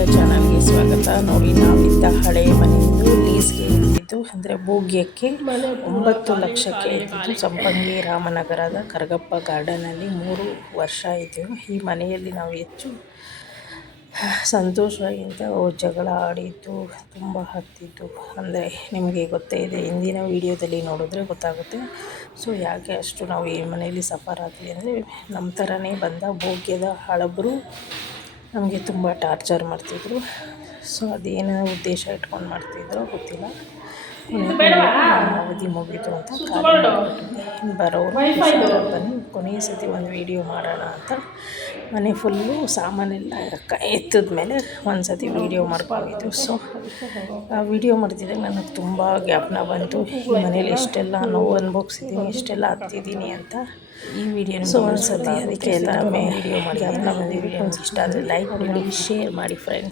Media ಚಾನಲ್ಗೆ ಸ್ವಾಗತ. ನೋಡಿ, ನಾವಿದ್ದ ಹಳೆ ಮನೆಯಿಂದ ಲೀಸ್ಗೆ ಇದ್ದಿದ್ದು ಅಂದರೆ ಭೋಗ್ಯಕ್ಕೆ 9 ಲಕ್ಷಕ್ಕೆ ಇದ್ದಿದ್ದು ಸಂಪಂಗಿ ರಾಮನಗರದ ಕರಗಪ್ಪ ಗಾರ್ಡನಲ್ಲಿ 3 ವರ್ಷ ಇದ್ದೆವು. ಈ ಮನೆಯಲ್ಲಿ ನಾವು ಹೆಚ್ಚು ಸಂತೋಷವಾಗಿಂತ ಜಗಳ ಆಡಿದ್ದು, ತುಂಬ ಹತ್ತಿದ್ದು ಅಂದರೆ ನಿಮಗೆ ಗೊತ್ತೇ ಇದೆ, ಹಿಂದಿನ ವಿಡಿಯೋದಲ್ಲಿ ನೋಡಿದ್ರೆ ಗೊತ್ತಾಗುತ್ತೆ. ಸೊ ಯಾಕೆ ಅಷ್ಟು ನಾವು ಈ ಮನೆಯಲ್ಲಿ ಸಫರ್ ಆದ್ವಿ ಅಂದರೆ, ನಮ್ಮ ಥರನೇ ಬಂದ ಭೋಗ್ಯದ ಹಳಬರು ನಮಗೆ ತುಂಬ ಟಾರ್ಚರ್ ಮಾಡ್ತಿದ್ರು. ಸೊ ಅದೇನೋ ಉದ್ದೇಶ ಇಟ್ಕೊಂಡು ಮಾಡ್ತಿದ್ರು ಗೊತ್ತಿಲ್ಲ. ಅವಧಿ ಮುಗೀತು ಅಂತ ಬರೋರು ಬನ್ನಿ ಕೊನೆಯ ಸತಿ ಒಂದು ವಿಡಿಯೋ ಮಾಡೋಣ ಅಂತ ಮನೆ ಫುಲ್ಲು ಸಾಮಾನೆಲ್ಲ ಎತ್ತಿದ ಮೇಲೆ ಒಂದು ಸತಿ ವೀಡಿಯೋ ಮಾಡ್ಕೊಂಡಿದ್ದು. ಸೊ ಆ ವಿಡಿಯೋ ಮಾಡ್ತಿದ್ದಾಗ ನನಗೆ ತುಂಬ ಜ್ಞಾಪನ ಬಂತು, ಈ ಮನೇಲಿ ಎಷ್ಟೆಲ್ಲ ನೋವು ಅನುಭವಿಸಿದ್ದೀನಿ, ಎಷ್ಟೆಲ್ಲ ಹತ್ತಿದ್ದೀನಿ ಅಂತ. ಈ ವಿಡಿಯೋನ ಸೊ ಒಂದು ಸತಿ ಅದಕ್ಕೆ ಎಲ್ಲ ವಿಡಿಯೋ ಮಾಡಿ ಜ್ಞಾಪನ ಬಂದು ವಿಡಿಯೋ ಇಷ್ಟ ಆದರೆ ಲೈಕ್ ಮಾಡಿ, ಶೇರ್ ಮಾಡಿ ಫ್ರೆಂಡ್ಸ್.